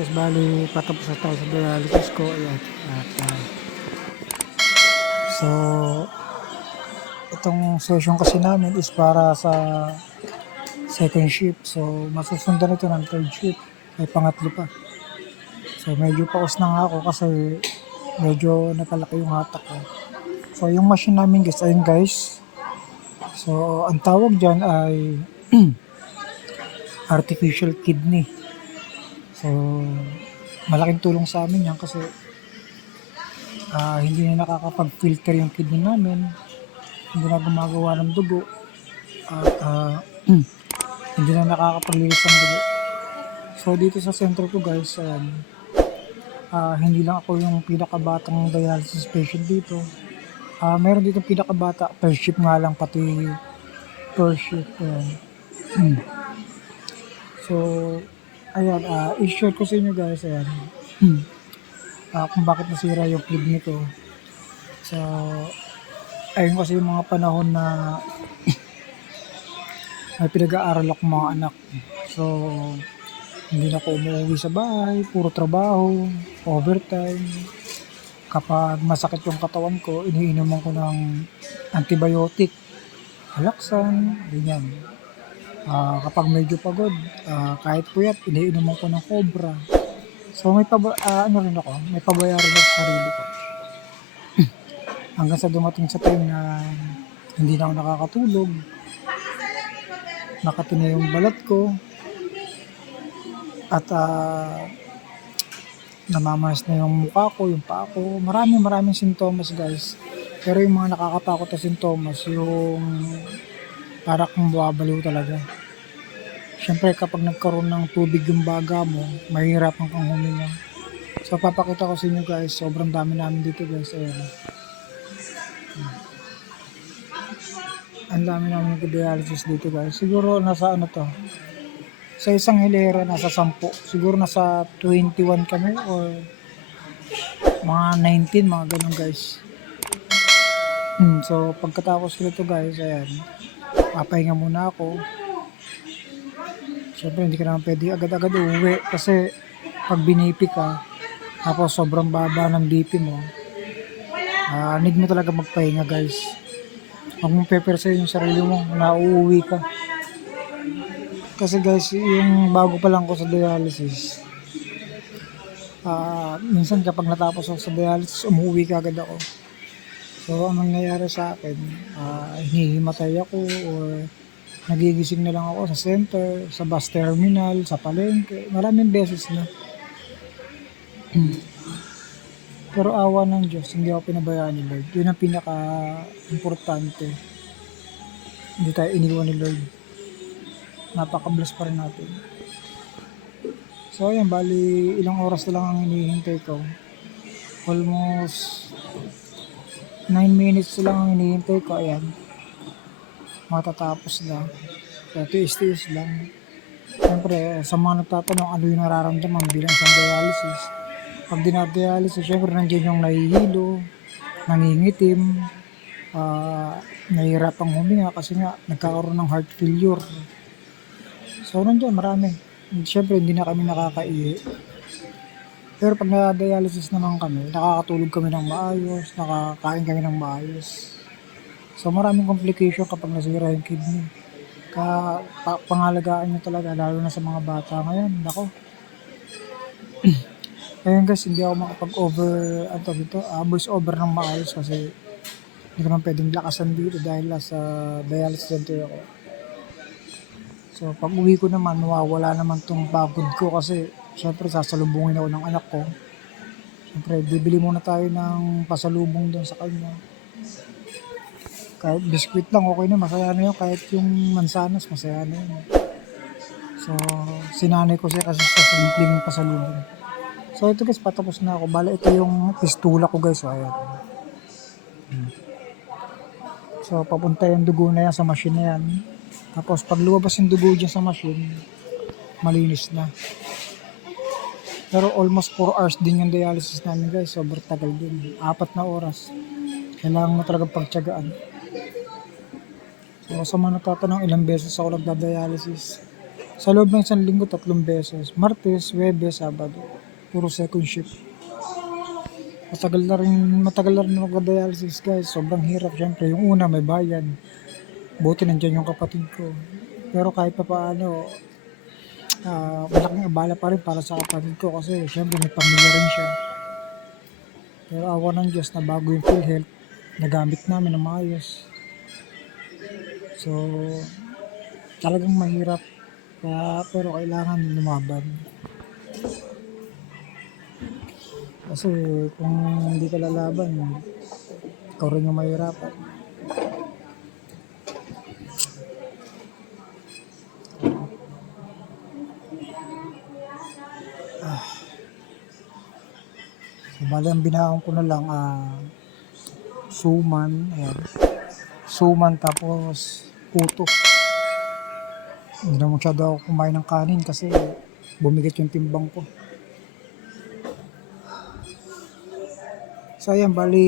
guys, bali patapos na tayo sa dialysis ko. Ayan. At, so, itong session kasi namin is para sa second shift. So, masusundan ito ng third shift. Ay pangatlo pa. So, medyo paus na nga ako kasi medyo napalaki yung hatak ko. So, yung machine namin guys, ayun guys. So, ang tawag dyan ay artificial kidney. So, malaking tulong sa amin yan kasi hindi na nakakapag-filter yung kidney namin, hindi na gumagawa ng dugo, at hindi na nakakapag-lilis ng dugo. So, dito sa center ko guys, hindi lang ako yung pinakabatang dialysis patient dito. Meron dito pinakabata, per shift nga lang, pati per shift. So, ayan, i-share ko sa inyo guys, ayan, kung bakit nasira yung kidney ko. So, ayun kasi yung mga panahon na may pinag-aaral ako mga anak. So, hindi na ako umuwi sa bahay, puro trabaho, overtime. Kapag masakit yung katawan ko, iniinuman ko ng antibiotic, Alaxan, ganyan. Kapag medyo pagod, kahit puyat, iniinuman ko ng Cobra. So may rin ako, may pabayaran ako sa sarili ko. Hanggang sa dumating sa time na hindi na ako nakakatulog, nakatina yung balat ko, at namamas na yung mukha ko, yung paa ko. Maraming sintomas guys. Pero yung mga nakakatakot na sintomas, yung para kang buwabaliw talaga. Siyempre kapag nagkaroon ng tubig yung baga mo, mahihirapan kang huminga. So papakita ko sa inyo guys, sobrang dami namin dito guys. Ayan. Ang dami namin nag-dialysis dito guys. Siguro nasa ano to, sa isang hilera nasa 10. Siguro nasa 21 kami or mga 19, mga ganun guys. So pagkatapos ko nito guys, ayan, papahinga muna ako. Siyempre hindi ka naman pwede agad-agad uuwi kasi pag binipi ka tapos sobrang baba ng BP mo, need mo talaga magpahinga guys. Huwag mong pepersayin yung sarili mo na uuwi ka. Kasi guys, yung bago pa lang ko sa dialysis, minsan kapag natapos ako sa dialysis, umuwi ka agad ako. So ang nangyayari sa akin, hinihimatay ako or nagigising na lang ako sa center, sa bus terminal, sa palengke. Maraming beses na. Pero awa ng Diyos, hindi ako pinabayaan ni Lord. Yun ang pinaka-importante. Hindi tayo iniwan ni Lord. Napaka-bless pa rin natin. So ayan, bali ilang oras na lang ang hinihintay ko. Almost 9 minutes lang ang hinihintay ko. Ayan, matatapos na. So tiis-tiis lang. Siyempre, sa mga nagtatanong ano yung nararamdaman bilang isang dialysis. Pag dinadialysis, siyempre nandiyan yung nahihilo, nangingitim, nahihirapang huminga kasi nga nagkakaroon ng heart failure. So nandiyan marami. Siyempre hindi na kami nakakaihi. Pero pag na-dialysis naman kami, nakakatulog kami ng maayos, nakakain kami ng maayos. So maraming complication kapag nasira yung kidney. Pangalagaan nyo talaga, lalo na sa mga bata ngayon. Nako. Ayun guys, hindi ako voice over ng maayos kasi hindi ko naman pwedeng lakasan dito dahil sa dialysis center ako. So pag uwi ko naman, mawawala naman tong pagod ko kasi syempre sasalubungin ako ng anak ko. Syempre bibili muna tayo ng pasalubong doon sa kanya. Kahit biskwit lang, okay na, masaya na yun. Kahit yung mansanas, masaya na yun. So sinanay ko siya kasi sa simpleng pasalubong. So ito guys, patapos na ako. Bala ito yung pistula ko guys. So, ayan. So papunta yung dugo na yan sa machine na yan. Tapos pag lumabas yung dugo dyan sa machine, malinis na. Pero almost 4 hours din yung dialysis namin guys. Sobrang tagal din. 4 na oras. Kailangan mo talagang pagtiyagaan. So sa mga nagtatanong ilang beses ako nagda-dialysis. Sa loob ng isang linggo, 3 beses. Martes, Webes, Sabado. Puro second shift. Matagal na rin mag-dialysis guys. Sobrang hirap syempre. Yung una may bayad. Buti nandyan yung kapatid ko. Pero kahit pa paano, malaking abala pa rin para sa kapatid ko kasi syempre may pamilya rin siya. Pero awa ng Diyos na bago yung PhilHealth, nagamit namin ng maayos. So, talagang mahirap. Pero kailangan lumaban. Kasi kung hindi ka lalaban, ikaw rin yung mahirapan. So, bali ang binaon ko na lang, suman, ayan. Suman tapos puto. Hindi na masyado ako kumain ng kanin kasi bumigat yung timbang ko. So ayan, bali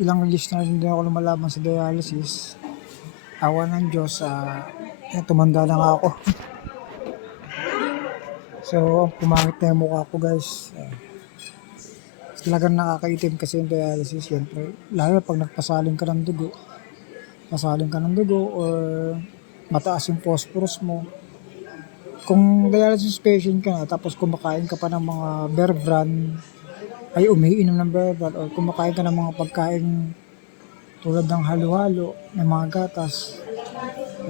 ilang years na rin din ako lumalaban sa dialysis. Awa ng Diyos, tumanda na nga ako. So, pumangit na yung mukha ko guys. Talagang nakakaitim kasi yung dialysis, syempre. Lalo pag nagpasaling ka ng dugo. Pasaling ka ng dugo or mataas yung phosphorus mo. Kung dialysis patient ka na, tapos kumakain ka pa ng mga Bear Brand, ay umiinom ng Bear Brand, o kumakain ka ng mga pagkain tulad ng halo-halo, ng mga gatas,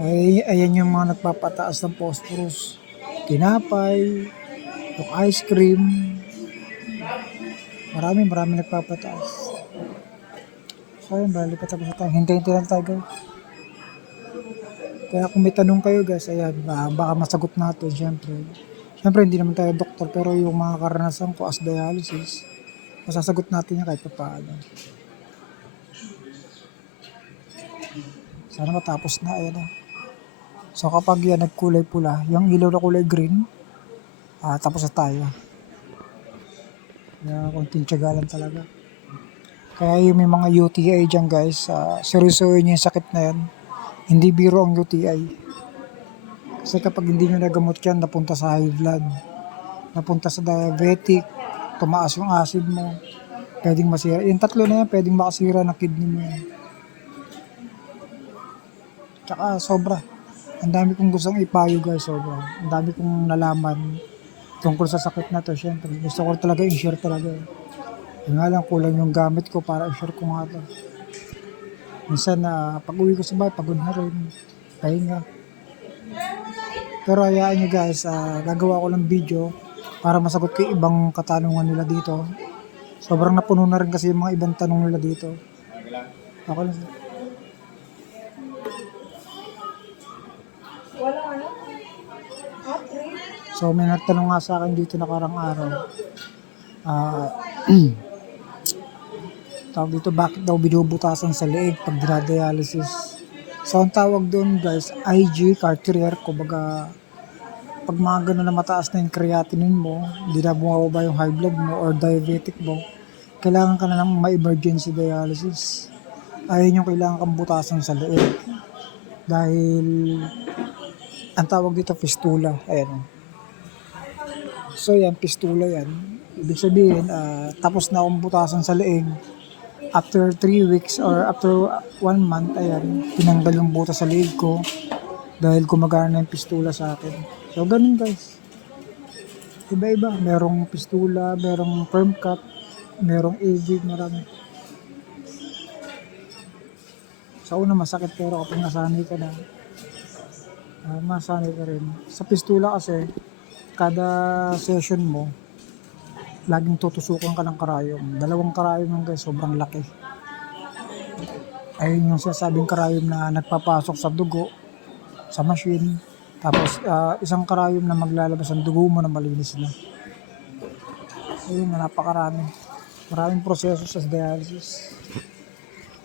ay ayan yung mga nagpapataas ng phosphorus. Tinapay, yung ice cream, marami nagpapataas. So ayun, bali pa tapos na tayo. Hintayin lang tayo guys. Kaya kung may tanong kayo guys, ayan, baka masagot natin syempre. Syempre hindi naman tayo doktor, pero yung mga karanasan ko as dialysis, masasagot natin yan kahit pa paano. Sana matapos na, ayan na. So kapag yan nagkulay pula, yung ilaw na kulay green, tapos na tayo. Kaya konting tiyaga lang talaga. Kaya yung may mga UTI dyan guys, seryosohin nyo yung sakit na yan. Hindi biro ang UTI. Kasi kapag hindi nyo nagamot yan, napunta sa high blood, napunta sa diabetic, tumaas yung acid mo, pwedeng masira. Yung tatlo na yan, pwedeng makasira ng kidney mo yan. Tsaka sobra. Ang dami kong gustong ipayo guys, sobra. Ang dami kong nalaman tungkol sa sakit na to. Syempre, gusto ko talaga i-share talaga. Yung nga lang, kulang yung gamit ko para i-share ko nga to. Minsan pag uwi ko sa bahay, pagod na rin. Pahinga. Pero hayaan nyo guys, gagawa ko ng video para masagot ko yung ibang katanungan nila dito. Sobrang napuno na rin kasi yung mga ibang tanong nila dito. Okay lang. So may nagtanong nga sa akin dito nakarang araw. Tawag dito, bakit daw binubutasan sa leeg pag dinadialysis? So ang tawag doon guys, IG, cartirier, kumbaga pag mga gano'n na mataas na yung creatinine mo, hindi na bumababa yung high blood mo or diabetic mo, kailangan ka na ng ma-emergency dialysis. Ayun yung kailangan kang butasan sa leeg. Dahil ang tawag dito fistula, ayan. So yan, fistula yan. Ibig sabihin, tapos na akong butasan sa leeg. After 3 weeks or after 1 month, ayan, tinanggal yung butas sa leeg ko dahil gumagana na yung pistula sa akin. So, ganun guys. Iba-iba. Merong pistula, merong firm cut, merong AV, marami. Sa una masakit pero kapag nasanay ka na, masanay ka rin. Sa pistula kasi, kada session mo, laging tutusukan ka ng karayom. 2 karayom lang guys, sobrang laki. Ayun yung sasabing karayom na nagpapasok sa dugo, sa machine. Tapos isang karayom na maglalabas ang dugo mo na malinis na. Ayun na, napakarami. Maraming proseso sa dialysis.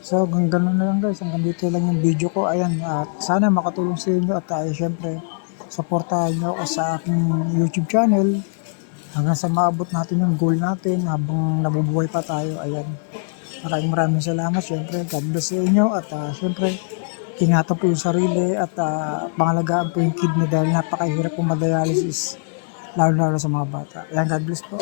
So hanggang ganun na lang guys, hanggang dito lang yung video ko. Ayan, at sana makatulong sa inyo at syempre, supportahan nyo ako sa aking YouTube channel. Hanggang sa maabot natin yung goal natin habang nabubuhay pa tayo. Ayan. Maraming salamat. Siyempre, God bless sa inyo. At siyempre, ingatan po yung sarili at pangalagaan po yung kidney dahil napakahirap po madialysis lalo-lalo sa mga bata. Ayan, God bless po.